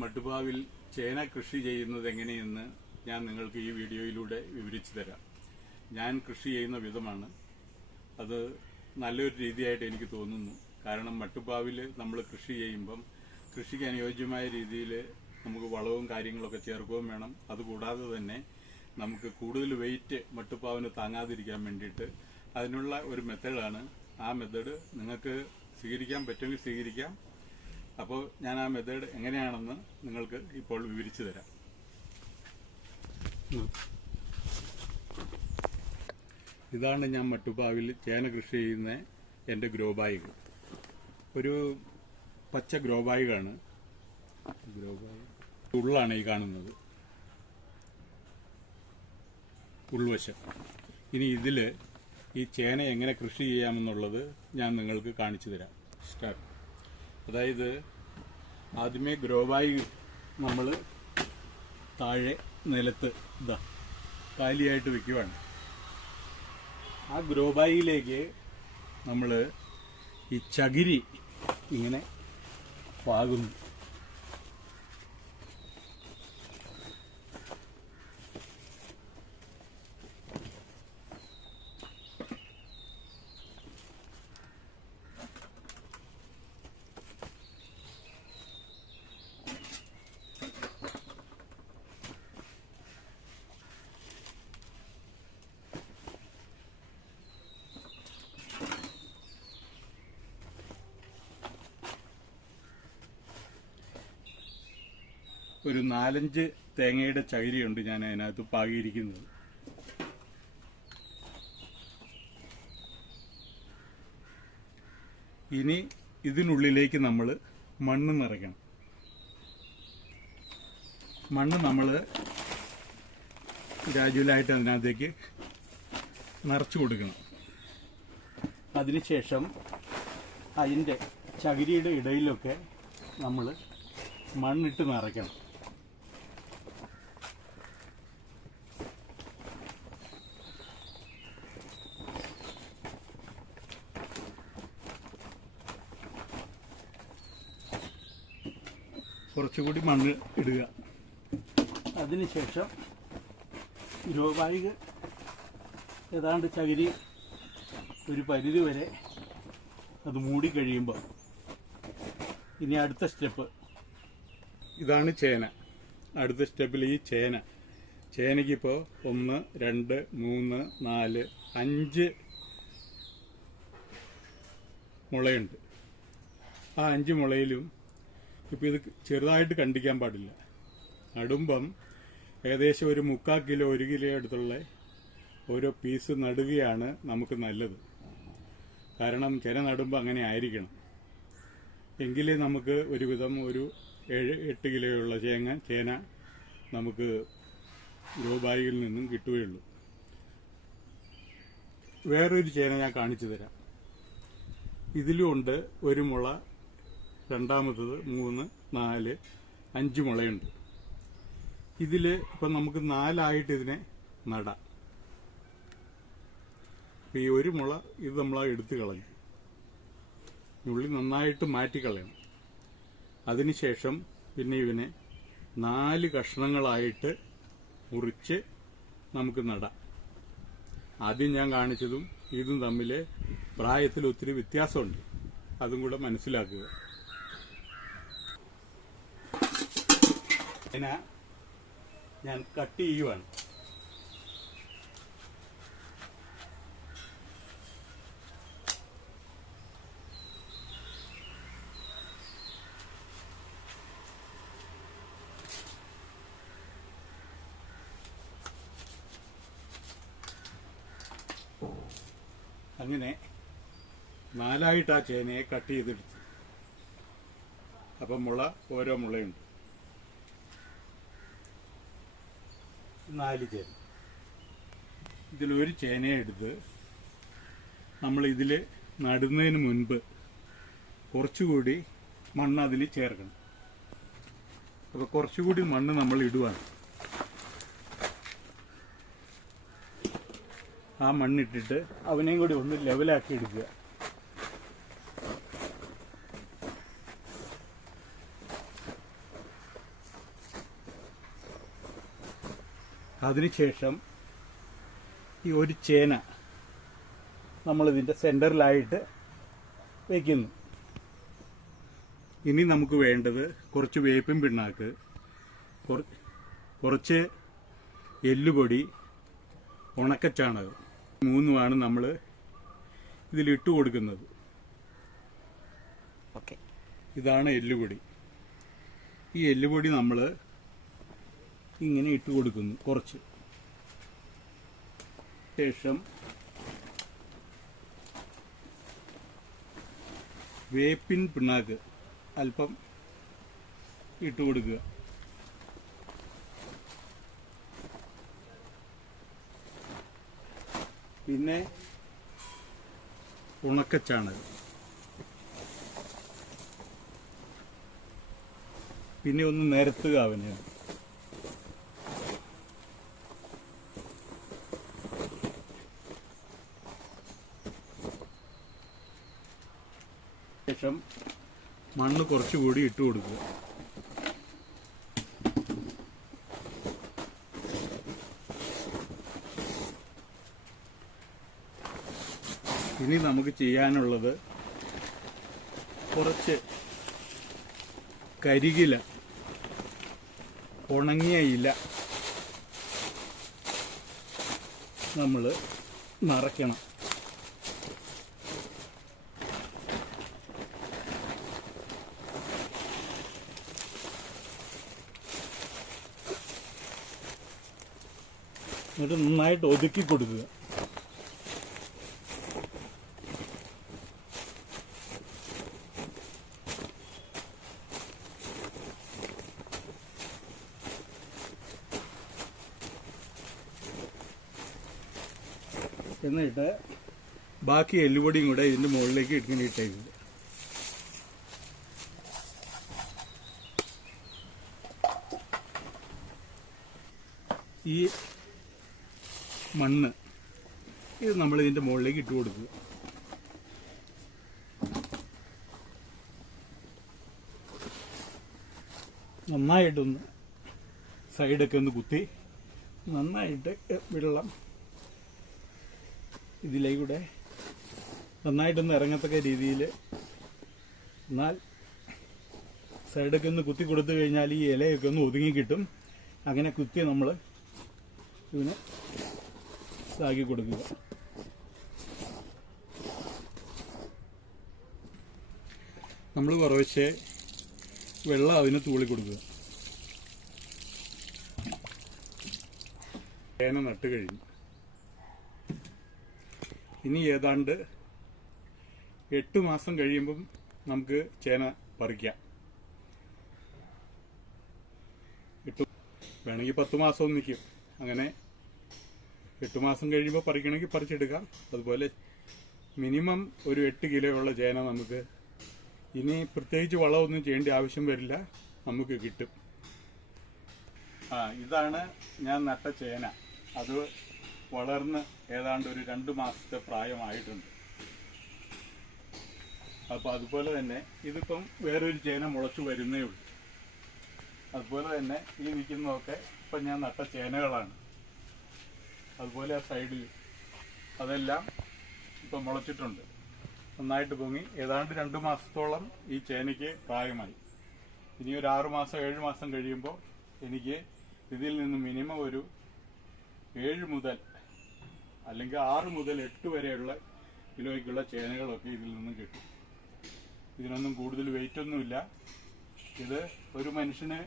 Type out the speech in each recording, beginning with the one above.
മട്ടുപാവിൽ ചേന കൃഷി ചെയ്യുന്നത് എങ്ങനെയെന്ന് ഞാൻ നിങ്ങൾക്ക് ഈ വീഡിയോയിലൂടെ വിവരിച്ചു തരാം. ഞാൻ കൃഷി ചെയ്യുന്ന വിധമാണ്. അത് നല്ലൊരു രീതിയായിട്ട് എനിക്ക് തോന്നുന്നു. കാരണം മട്ടുപ്പാവിൽ നമ്മൾ കൃഷി ചെയ്യുമ്പം കൃഷിക്ക് അനുയോജ്യമായ രീതിയിൽ നമുക്ക് വളവും കാര്യങ്ങളൊക്കെ ചേർക്കുകയും വേണം. അതുകൂടാതെ തന്നെ നമുക്ക് കൂടുതൽ വെയിറ്റ് മട്ടുപ്പാവിന് താങ്ങാതിരിക്കാൻ വേണ്ടിയിട്ട് അതിനുള്ള ഒരു മെത്തേഡാണ് ആ മെത്തേഡ് നിങ്ങൾക്ക് സ്വീകരിക്കാൻ പറ്റുമെങ്കിൽ സ്വീകരിക്കാം. അപ്പോൾ ഞാൻ ആ മെത്തേഡ് എങ്ങനെയാണെന്ന് നിങ്ങൾക്ക് ഇപ്പോൾ വിവരിച്ചു തരാം. ഇതാണ് ഞാൻ മട്ടുപ്പാവിൽ ചേന കൃഷി ചെയ്യുന്ന എന്റെ ഗ്രോ ബാഗ് ഒരു പച്ച ഗ്രോ ബാഗാണ് ഗ്രോ ബാഗ് ഉള്ളാണ് ഈ കാണുന്നത്. ഉൾവശം. ഇനി ഇതിൽ ഈ ചേന എങ്ങനെ കൃഷി ചെയ്യാമെന്നുള്ളത് ഞാൻ നിങ്ങൾക്ക് കാണിച്ചു തരാം. സ്റ്റാർട്ട്. അതായത് ആദ്യമേ ഗ്രോവായി നമ്മൾ താഴെ നിലത്ത് ഇതാ കാലിയായിട്ട് വെക്കുവാണ്. ആ ഗ്രോബായിലേക്ക് നമ്മൾ ഈ ചകിരി ഇങ്ങനെ പാകുന്നു. ഒരു നാലഞ്ച് തേങ്ങയുടെ ചകിരിയുണ്ട് ഞാൻ അതിനകത്ത് പാകിയിരിക്കുന്നത്. ഇനി ഇതിനുള്ളിലേക്ക് നമ്മൾ മണ്ണ് നിറയ്ക്കണം. മണ്ണ് നമ്മൾ ഗ്രാജുവലായിട്ട് അതിനകത്തേക്ക് നിറച്ചു കൊടുക്കണം. അതിനുശേഷം അതിന്റെ ചകിരിയുടെ ഇടയിലൊക്കെ നമ്മൾ മണ്ണിട്ട് നിറയ്ക്കണം. കുറച്ചുകൂടി മണ്ണ് ഇടുക. അതിനുശേഷം രോഗായിക ഏതാണ്ട് ചകിരി ഒരു പരിധി വരെ അത് മൂടി കഴിയുമ്പോൾ ഇനി അടുത്ത സ്റ്റെപ്പ്. ഇതാണ് ചേന. അടുത്ത സ്റ്റെപ്പിൽ ഈ ചേന. ചേനയ്ക്കിപ്പോൾ ഒന്ന് രണ്ട് മൂന്ന് നാല് അഞ്ച് മുളയുണ്ട്. ആ അഞ്ച് മുളയിലും ഇപ്പോൾ ഇത് ചെറുതായിട്ട് കണ്ടിക്കാൻ പാടില്ല. നടുമ്പം ഏകദേശം ഒരു മുക്കാൽ കിലോ ഒരു കിലോ അടുത്തുള്ള ഓരോ പീസ് നടുകയാണ് നമുക്ക് നല്ലത്. കാരണം ചെന നടുമ്പോൾ അങ്ങനെ ആയിരിക്കണം. എങ്കിലേ നമുക്ക് ഒരുവിധം ഒരു ഏഴ് എട്ട് കിലോയുള്ള ചേങ്ങ ചേന നമുക്ക് ഗ്രോ ബാഗിൽ നിന്നും കിട്ടുകയുള്ളൂ. വേറൊരു ചേന ഞാൻ കാണിച്ചു തരാം. ഇതിലുമുണ്ട് ഒരു മുള രണ്ടാമത്തത് മൂന്ന് നാല് അഞ്ച് മുളയുണ്ട്. ഇതിൽ ഇപ്പം നമുക്ക് നാലായിട്ട് ഇതിനെ നടാം. അപ്പം ഈ ഒരു മുള ഇത് നമ്മൾ എടുത്ത് കളഞ്ഞു. ഉള്ളി നന്നായിട്ട് മാറ്റിക്കളയണം അതിനുശേഷം പിന്നെ ഇവനെ നാല് കഷ്ണങ്ങളായിട്ട് മുറിച്ച് നമുക്ക് നടാം. ആദ്യം ഞാൻ കാണിച്ചതും ഇതും തമ്മിൽ പ്രായത്തിൽ ഒത്തിരി വ്യത്യാസമുണ്ട്. അതും കൂടെ മനസ്സിലാക്കുക. ചേന ഞാൻ കട്ട് ചെയ്യുവാണ്. അങ്ങനെ നാലായിട്ട് ആ ചേനയെ കട്ട് ചെയ്തെടുത്തു. അപ്പം മുള ഓരോ മുളയുണ്ട്. നാല് ചേന. ഇതിലൊരു ചേനയെ എടുത്ത് നമ്മൾ ഇതിൽ നടുന്നതിന് മുൻപ് കുറച്ചുകൂടി മണ്ണ് അതിൽ ചേർക്കണം. അപ്പോൾ കുറച്ചുകൂടി മണ്ണ് നമ്മൾ ഇടുവാണ്. ആ മണ്ണിട്ടിട്ട് അവനെയും കൂടി ഒന്ന് ലെവലാക്കി എടുക്കുക. അതിനുശേഷം ഈ ഒരു ചേന നമ്മളിതിന്റെ സെന്ററിലായിട്ട് വയ്ക്കുന്നു ഇനി നമുക്ക് വേണ്ടത് കുറച്ച് വേപ്പിൻ പിണ്ണാക്ക് കുറച്ച് എല്ലുപൊടി ഉണക്കച്ചാണകം. മൂന്നുമാണ് നമ്മൾ ഇതിലിട്ട് കൊടുക്കുന്നത്. ഓക്കെ. ഇതാണ് എല്ലുപൊടി. ഈ എല്ലുപൊടി നമ്മൾ ഇങ്ങനെ ഇട്ട് കൊടുക്കുന്നു കുറച്ച്. ശേഷം വേപ്പിൻ പിണ്ണാക്ക് അല്പം ഇട്ട് കൊടുക്കുക. പിന്നെ ഉണക്കച്ചാണകം. പിന്നെ ഒന്ന് നിരത്തുക അവനെ. ശേഷം മണ്ണ് കുറച്ചുകൂടി ഇട്ട് കൊടുക്കുക. ഇനി നമുക്ക് ചെയ്യാനുള്ളത് കുറച്ച് കരികില ഉണങ്ങിയ ഇല നമ്മൾ നിറയ്ക്കണം. എന്നിട്ട് നന്നായിട്ട് ഒതുക്കി കൊടുക്കുക. എന്നിട്ട് ബാക്കി എല്ലുപൊടിയും കൂടെ ഇതിന്റെ മുകളിലേക്ക് ഇങ്ങനെ ഇട്ടേക്കുക ഈ മണ്ണ്. ഇത് നമ്മൾ ഇതിന്റെ മുകളിലേക്ക് ഇട്ട് കൊടുക്കുക. നന്നായിട്ടൊന്ന് സൈഡൊക്കെ ഒന്ന് കുത്തി. നന്നായിട്ട് വെള്ളം ഇതിലേക്കൂടെ നന്നായിട്ടൊന്ന് ഇറങ്ങത്തക്ക രീതിയിൽ എന്നാൽ സൈഡൊക്കെ ഒന്ന് കുത്തി കൊടുത്തു കഴിഞ്ഞാൽ ഈ ഇലയൊക്കെ ഒന്ന് ഒതുങ്ങി കിട്ടും. അങ്ങനെ കുത്തി നമ്മൾ ഇതിനെ ഇതാക്കി കൊടുക്കുക. നമ്മൾ കുറവശേ വെള്ളം അതിന് തൂളി കൊടുക്കുക. ചേന നട്ട് കഴിഞ്ഞു. ഇനി ഏതാണ്ട് എട്ട് മാസം കഴിയുമ്പം നമുക്ക് ചേന പറിക്കാം. എട്ട് വേണമെങ്കിൽ പത്ത് മാസവും നിൽക്കും. അങ്ങനെ എട്ട് മാസം കഴിയുമ്പോൾ പറിക്കണമെങ്കിൽ പറിച്ചെടുക്കാം. അതുപോലെ മിനിമം ഒരു എട്ട് കിലോയുള്ള ചേന നമുക്ക് ഇനി പ്രത്യേകിച്ച് വളമൊന്നും ചെയ്യേണ്ട ആവശ്യം വരില്ല. നമുക്ക് കിട്ടും. ആ ഇതാണ് ഞാൻ നട്ട ചേന. അത് വളർന്ന് ഏതാണ്ട് ഒരു രണ്ട് മാസത്തെ പ്രായമായിട്ടുണ്ട്. അപ്പോൾ അതുപോലെ തന്നെ ഇതിപ്പം വേറൊരു ചേന മുളച്ചു വരുന്നേ ഉള്ളൂ. അതുപോലെ തന്നെ ഈ നിൽക്കുന്നതൊക്കെ ഇപ്പം ഞാൻ നട്ട ചേനകളാണ്. അതുപോലെ ആ സൈഡിൽ അതെല്ലാം ഇപ്പം മുളച്ചിട്ടുണ്ട്. നന്നായിട്ട് പൊങ്ങി. ഏതാണ്ട് രണ്ട് മാസത്തോളം ഈ ചേനയ്ക്ക് പ്രായമായി. ഇനി ഒരു ആറു മാസം ഏഴ് മാസം കഴിയുമ്പോൾ എനിക്ക് ഇതിൽ നിന്ന് മിനിമം ഒരു ഏഴ് മുതൽ അല്ലെങ്കിൽ ആറ് മുതൽ എട്ട് വരെയുള്ള കിലോയ്ക്കുള്ള ചേനകളൊക്കെ ഇതിൽ നിന്നും കിട്ടും. ഇതിനൊന്നും കൂടുതൽ വെയിറ്റ് ഒന്നുമില്ല. ഇത് ഒരു മനുഷ്യന്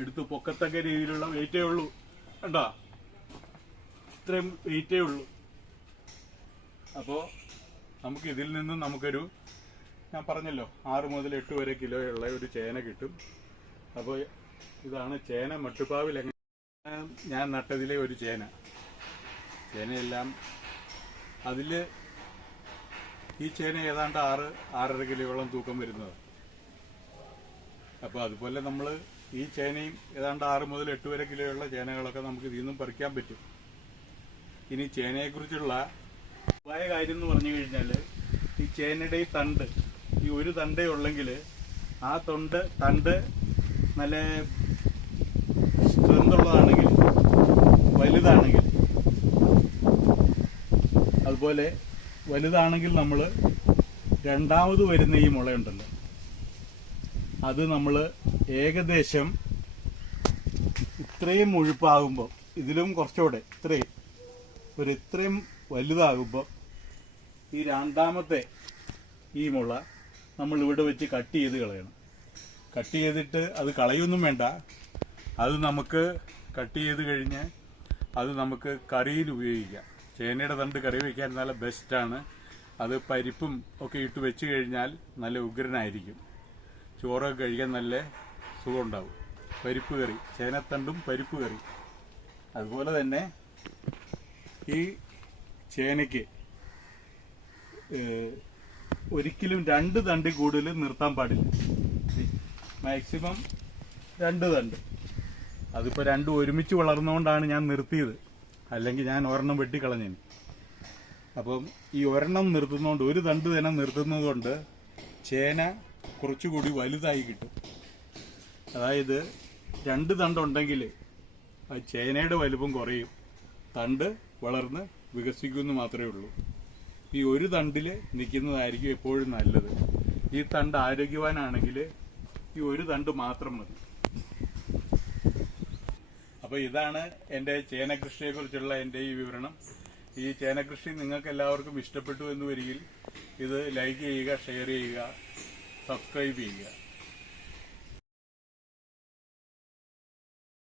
എടുത്ത് പൊക്കത്തക്ക രീതിയിലുള്ള വെയിറ്റേ ഉള്ളൂ. കണ്ടോ? ഇത്രയും വെയിറ്റേ ഉള്ളൂ. അപ്പോൾ നമുക്ക് ഇതിൽ നിന്നും നമുക്കൊരു ഞാൻ പറഞ്ഞല്ലോ ആറ് മുതൽ എട്ട് വരെ കിലോയുള്ള ഒരു ചേന കിട്ടും. അപ്പോൾ ഇതാണ് ചേന മട്ടുപ്പാവിൽ എങ്ങനെ ഞാൻ നട്ടതിലെ ഒരു ചേന. ചേനയെല്ലാം അതിൽ ഈ ചേന ഏതാണ്ട് ആറ് ആറര കിലോയോളം തൂക്കം വരുന്നത് അപ്പോൾ അതുപോലെ നമ്മൾ ഈ ചേനയും ഏതാണ്ട് ആറ് മുതൽ എട്ട് വരെ കിലോയുള്ള ചേനകളൊക്കെ നമുക്ക് ഇതിൽ നിന്നും പറിക്കാൻ പറ്റും. ഇനി ചേനയെക്കുറിച്ചുള്ള പൊതുവായ കാര്യം എന്ന് പറഞ്ഞു കഴിഞ്ഞാൽ ഈ ചേനയുടെ ഈ തണ്ട് ഈ ഒരു തണ്ടേ ഉള്ളെങ്കിൽ ആ തൊണ്ട് തണ്ട് നല്ല സ്ട്രെങ്ത് ഉള്ളതാണെങ്കിൽ വലുതാണെങ്കിൽ അതുപോലെ വലുതാണെങ്കിൽ നമ്മൾ രണ്ടാമത് വരുന്ന ഈ മുളയുണ്ടല്ലോ അത് നമ്മൾ ഏകദേശം ഇത്രയും മുഴുപ്പാകുമ്പോൾ ഇതിലും കുറച്ചുകൂടെ ഇത്രയും ഒരു ഇത്രയും വലുതാകുമ്പോൾ ഈ രണ്ടാമത്തെ ഈ മുള നമ്മൾ ഇവിടെ വെച്ച് കട്ട് ചെയ്ത് കളയണം. കട്ട് ചെയ്തിട്ട് അത് കളയൊന്നും വേണ്ട. അത് നമുക്ക് കട്ട് ചെയ്ത് കഴിഞ്ഞ് അത് നമുക്ക് കറിയിൽ ഉപയോഗിക്കാം. ചേനയുടെ തണ്ട് കറി വയ്ക്കാൻ നല്ല ബെസ്റ്റാണ് അത് പരിപ്പും ഒക്കെ ഇട്ട് വെച്ച് കഴിഞ്ഞാൽ നല്ല ഉഗ്രനായിരിക്കും. ചോറൊക്കെ കഴിക്കാൻ നല്ല സുഖമുണ്ടാവും. പരിപ്പ് കറി ചേനത്തണ്ടും പരിപ്പ് കറി. അതുപോലെ തന്നെ ഈ ചേനയ്ക്ക് ഒരിക്കലും രണ്ട് തണ്ടി കൂടുതൽ നിർത്താൻ പാടില്ല. മാക്സിമം രണ്ട് തണ്ട്. അതിപ്പോൾ രണ്ടും ഒരുമിച്ച് വളർന്നുകൊണ്ടാണ് ഞാൻ നിർത്തിയത്. അല്ലെങ്കിൽ ഞാൻ ഒരെണ്ണം വെട്ടിക്കളഞ്ഞേനെ. അപ്പം ഈ ഒരെണ്ണം നിർത്തുന്നതുകൊണ്ട് ഒരു തണ്ട് തന്നെ നിർത്തുന്നതുകൊണ്ട് ചേന കുറച്ചുകൂടി വലുതായി കിട്ടും. അതായത് രണ്ട് തണ്ടുണ്ടെങ്കിൽ ആ ചേനയുടെ വലുപ്പം കുറയും. തണ്ട് വളർന്ന് വികസിക്കുമെന്ന് മാത്രമേ ഉള്ളൂ. ഈ ഒരു തണ്ടിൽ നിൽക്കുന്നതായിരിക്കും എപ്പോഴും നല്ലത്. ഈ തണ്ട് ആരോഗ്യവാനാണെങ്കിൽ ഈ ഒരു തണ്ട് മാത്രം മതി. അപ്പോൾ ഇതാണ് എന്റെ ചേനകൃഷിയെക്കുറിച്ചുള്ള എന്റെ ഈ വിവരണം. ഈ ചേനകൃഷി നിങ്ങൾക്ക് എല്ലാവർക്കും ഇഷ്ടപ്പെട്ടു എന്ന് വരികിൽ ഇത് ലൈക്ക് ചെയ്യുക ഷെയർ ചെയ്യുക സബ്സ്ക്രൈബ് ചെയ്യുക.